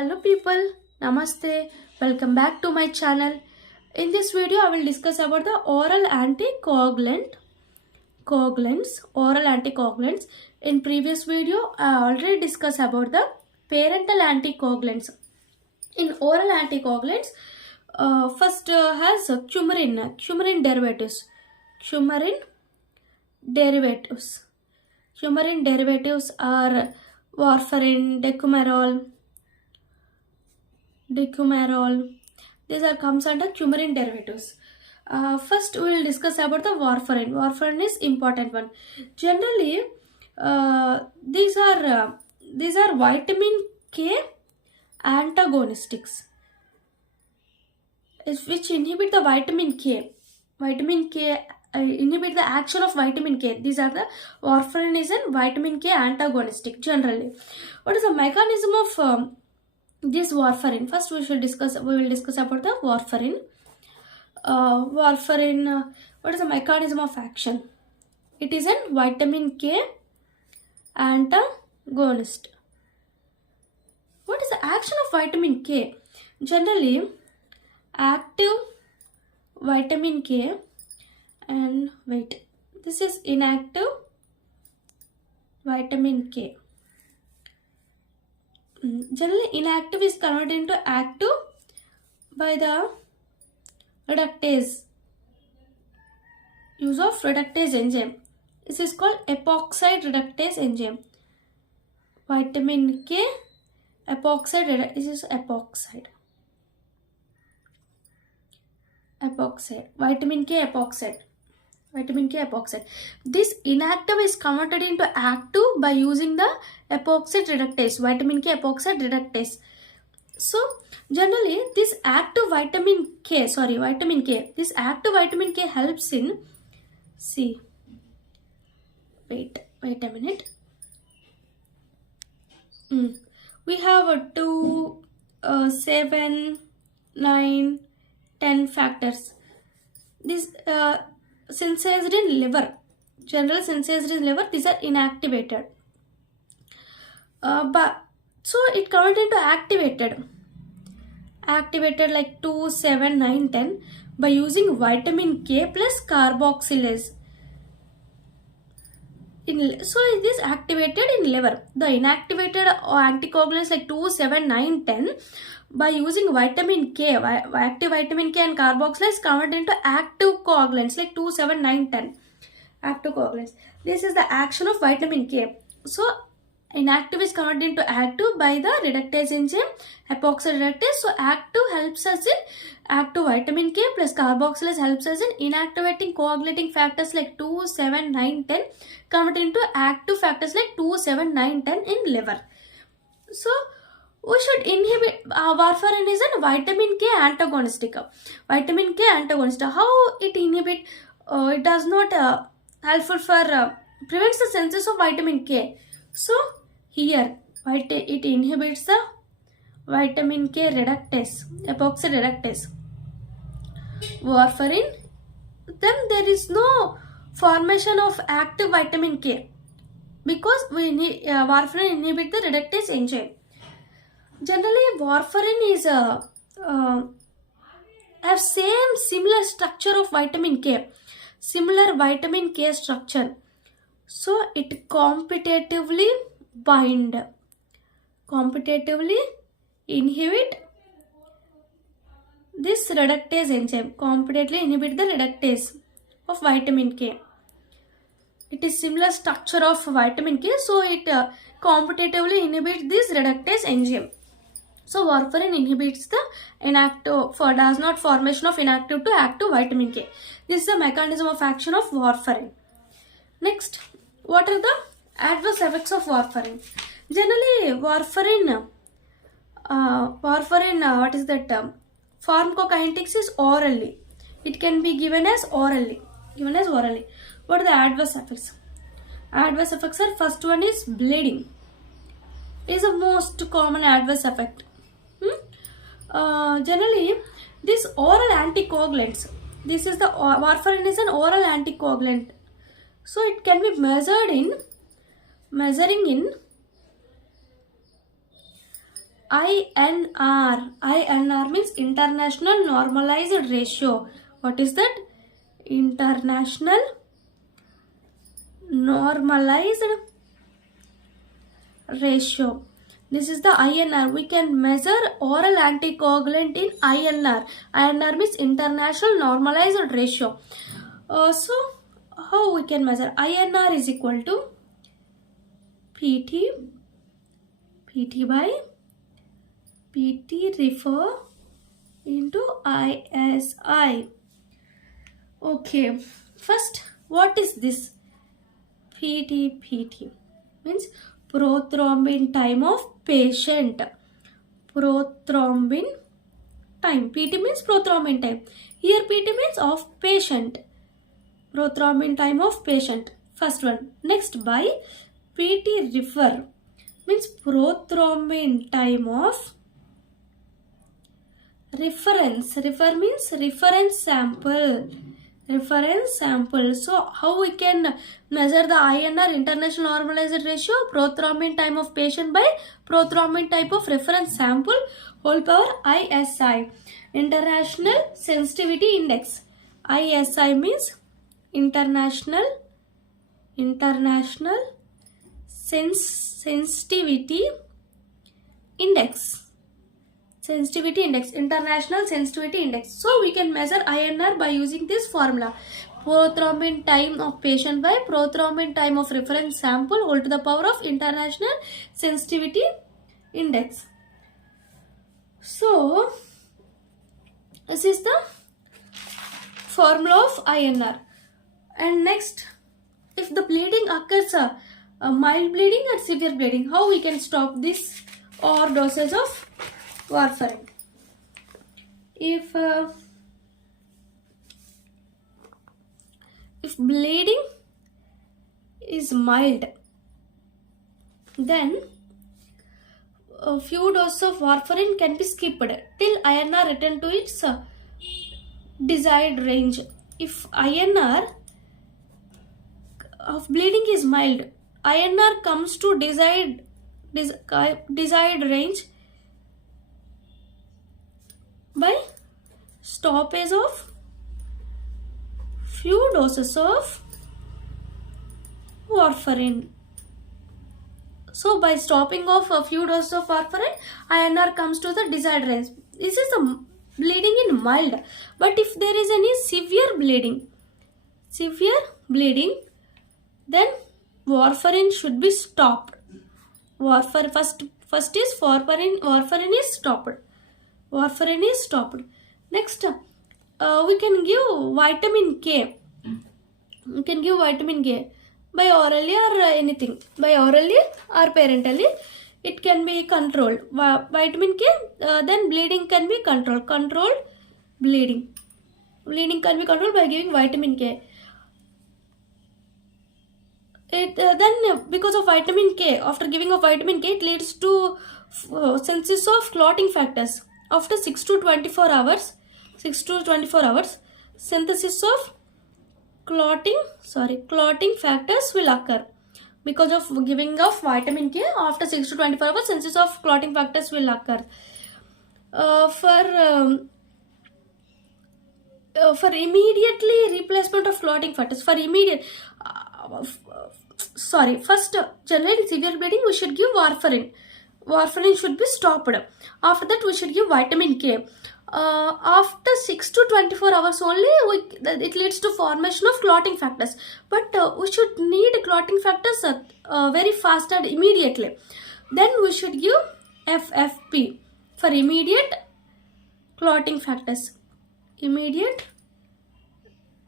Hello people, Namaste, welcome back to my channel. In this video I will discuss about the oral anticoagulants. In previous video I already discussed about the parental anticoagulants. In oral anticoagulants, first has coumarin derivatives. Coumarin derivatives are warfarin, decumarol. These are comes under coumarin derivatives. First we will discuss about the warfarin. Warfarin is important one. Generally, these are vitamin K antagonistics, which inhibit the vitamin K. Vitamin K inhibit the action of vitamin K. These are the warfarin is a vitamin K antagonistic. Generally, what is the mechanism of this warfarin? First we will discuss about the warfarin. What is the mechanism of action? It is a vitamin K antagonist. What is the action of vitamin K? Generally, active vitamin K and this is inactive vitamin K. Generally, inactive is converted into active by the reductase, use of reductase enzyme. This is called epoxide reductase enzyme. Vitamin K epoxide, this is epoxide. Vitamin K epoxide. This inactive is converted into active by using the epoxide reductase, vitamin K epoxide reductase. So generally this active vitamin K, this active vitamin K helps in, wait a minute. We have 2, 7, 9, 10 factors. This synthesized in liver, general synthesized in liver, these are inactivated. But so it converted into activated like 2, 7, 9, 10 by using vitamin K plus carboxylase. So it is activated in liver. The inactivated anticoagulants like 2, 7, 9, 10 by using vitamin K, active vitamin K and carboxylase converted into active coagulants like 2, 7, 9, 10. Active coagulants. This is the action of vitamin K. So inactive is converted into active by the reductase enzyme, epoxide reductase. So active helps us in active vitamin K plus carboxylase helps us in inactivating coagulating factors like 2, 7, 9, 10 converted into active factors like 2, 7, 9, 10 in liver. So we should inhibit warfarin is a vitamin K antagonistic. Vitamin K antagonist. How it inhibit? It does not helpful for prevents the synthesis of vitamin K. So here it inhibits the vitamin K reductase, epoxide reductase. Warfarin, then there is no formation of active vitamin K because warfarin inhibit the reductase enzyme. Generally, warfarin is have similar structure of vitamin K, similar vitamin K structure. So it competitively inhibit this reductase enzyme, competitively inhibit the reductase of vitamin K. It is similar structure of vitamin K, so it competitively inhibits this reductase enzyme. So warfarin inhibits the inactive, does not formation of inactive to active vitamin K. This is the mechanism of action of warfarin. Next, what are the adverse effects of warfarin? Generally, warfarin, what is that term? Pharmacokinetics is orally. It can be given as orally. What are the adverse effects? Adverse effects are, first one is bleeding. It is the most common adverse effect. Generally, this oral anticoagulants, this is the warfarin is an oral anticoagulant. So it can be measuring in INR. INR means international normalized ratio. What is that? International normalized ratio. This is the INR. We can measure oral anticoagulant in INR. INR means international normalized ratio. So how we can measure? INR is equal to PT by PT refer into ISI. Okay, first what is this? PT means prothrombin time of patient. Prothrombin time. PT means prothrombin time. Here PT means of patient. Prothrombin time of patient. First one. Next by PT refer means prothrombin time of reference. Refer means reference sample. Reference sample. So how we can measure the INR, international normalized ratio? Prothrombin time of patient by prothrombin type of reference sample whole power ISI. International sensitivity index. ISI means international sensitivity index. Sensitivity index, international sensitivity index. So we can measure INR by using this formula. Prothrombin time of patient by prothrombin time of reference sample whole to the power of international sensitivity index. So this is the formula of INR. And next, if the bleeding occurs, a mild bleeding or severe bleeding, how we can stop this or dosage of warfarin? If bleeding is mild, then a few doses of warfarin can be skipped till INR return to its desired range. If INR of bleeding is mild, INR comes to desired range by stoppage of few doses of warfarin. So by stopping of a few doses of warfarin, INR comes to the desired range. This is the bleeding in mild. But if there is any severe bleeding, then warfarin should be stopped. First is warfarin is stopped. Warfarin is stopped. Next, we can give vitamin K. We can give vitamin K by orally or anything. By orally or parentally, it can be controlled. Vitamin K, then bleeding can be controlled. Controlled bleeding. Bleeding can be controlled by giving vitamin K. Then because of vitamin K, after giving of vitamin K, it leads to synthesis of clotting factors. After 6 to 24 hours, synthesis of clotting factors will occur. Because of giving of vitamin K, after 6 to 24 hours, synthesis of clotting factors will occur. For immediately replacement of clotting factors, first, generally severe bleeding, we should give warfarin. Warfarin should be stopped. After that, we should give vitamin K. After 6 to 24 hours only, it leads to formation of clotting factors. But we should need clotting factors very fast and immediately. Then we should give FFP for immediate clotting factors. Immediate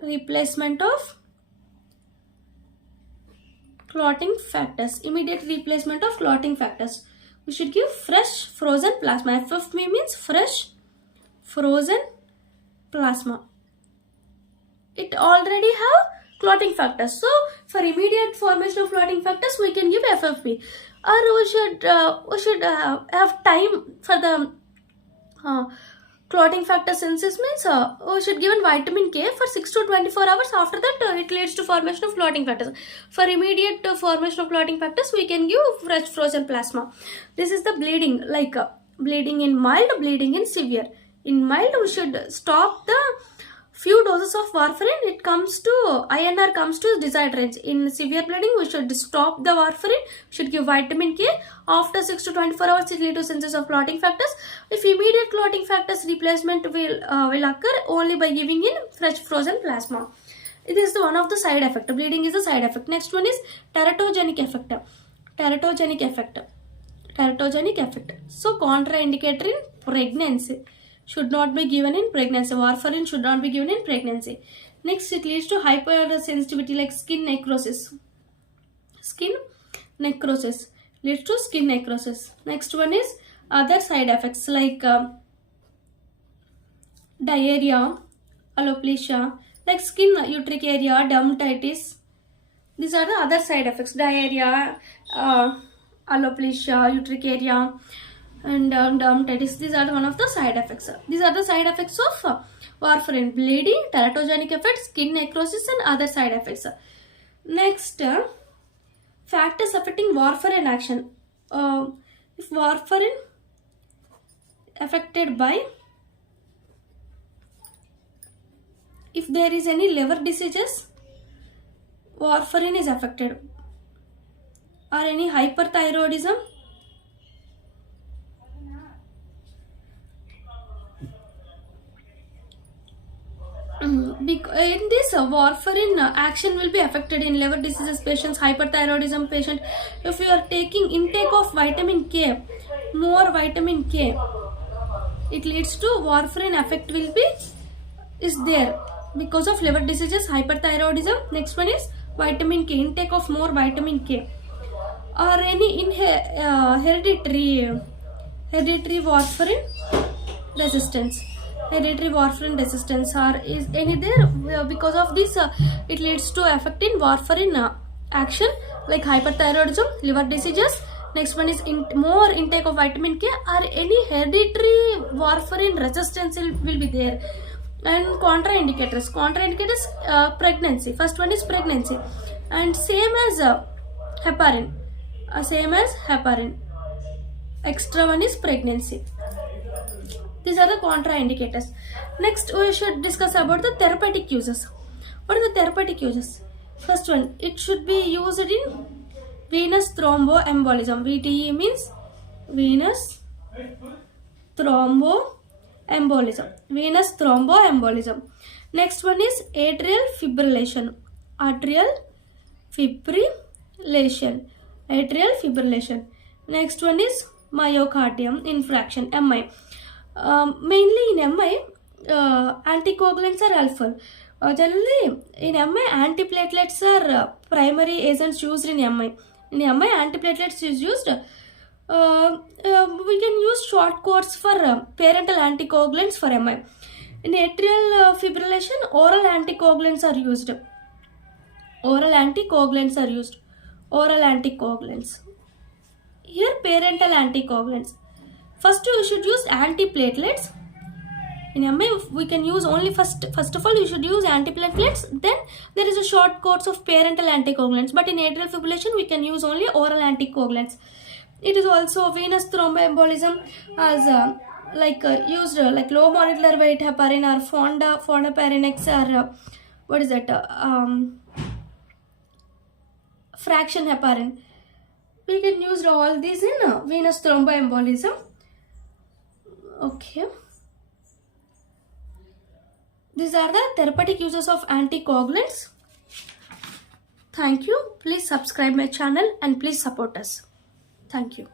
replacement of clotting factors. Immediate replacement of clotting factors. We should give fresh frozen plasma. FFP means fresh frozen plasma. It already have clotting factors. So for immediate formation of clotting factors, we can give FFP. Or we should have time for the clotting factor synthesis, means we should give vitamin K for 6 to 24 hours. After that, it leads to formation of clotting factors. For immediate formation of clotting factors, we can give fresh frozen plasma. This is the bleeding, like bleeding in mild, bleeding in severe. In mild, we should stop the few doses of warfarin. It comes to INR comes to desired range. In severe bleeding, we should stop the warfarin. We should give vitamin K. After 6 to 24 hours, it leads to synthesis of clotting factors. If immediate clotting factors replacement will occur only by giving in fresh frozen plasma. It is one of the side effect. Bleeding is a side effect. Next one is teratogenic effect. Teratogenic effect. Teratogenic effect. So contraindicator in pregnancy. Should not be given in pregnancy. Warfarin should not be given in pregnancy. Next, it leads to hypersensitivity like skin necrosis. Skin necrosis leads to skin necrosis. Next one is other side effects like diarrhea, alopecia, like skin urticaria, dermatitis. These are the other side effects. Diarrhea, alopecia, urticaria, and dermatitis. These are one of the side effects. These are the side effects of warfarin: bleeding, teratogenic effects, skin necrosis, and other side effects. Next, factors affecting warfarin action. If warfarin affected by, if there is any liver diseases, warfarin is affected, or any hyperthyroidism, in this warfarin action will be affected in liver diseases patients, hyperthyroidism patient. If you are taking intake of vitamin K, more vitamin K, it leads to warfarin effect will be is there because of liver diseases, hyperthyroidism. Next one is vitamin K, intake of more vitamin K, or any hereditary warfarin resistance. Hereditary warfarin resistance or is any there because of this it leads to affect in warfarin action like hyperthyroidism, liver diseases. Next one is more intake of vitamin K or any hereditary warfarin resistance will be there. And contraindicators pregnancy. First one is pregnancy and same as heparin, extra one is pregnancy. These are the contraindicators. Next, we should discuss about the therapeutic uses. What are the therapeutic uses? First one, it should be used in venous thromboembolism. VTE means venous thromboembolism. Venous thromboembolism. Next one is atrial fibrillation. Atrial fibrillation. Next one is myocardium infarction, MI. Mainly in MI, anticoagulants are helpful. Generally, in MI, antiplatelets are primary agents used in MI. In MI, antiplatelets is used. We can use short course for parental anticoagulants for MI. In atrial fibrillation, oral anticoagulants are used. Oral anticoagulants. Here, parental anticoagulants. First, you should use antiplatelets. In MI, we can use only first of all, you should use antiplatelets. Then there is a short course of parental anticoagulants. But in atrial fibrillation, we can use only oral anticoagulants. It is also venous thromboembolism as used like low molecular weight heparin or fondaparinux or what is that? Fraction heparin. We can use all these in venous thromboembolism. Okay. These are the therapeutic uses of anticoagulants. Thank you. Please subscribe my channel and please support us. Thank you.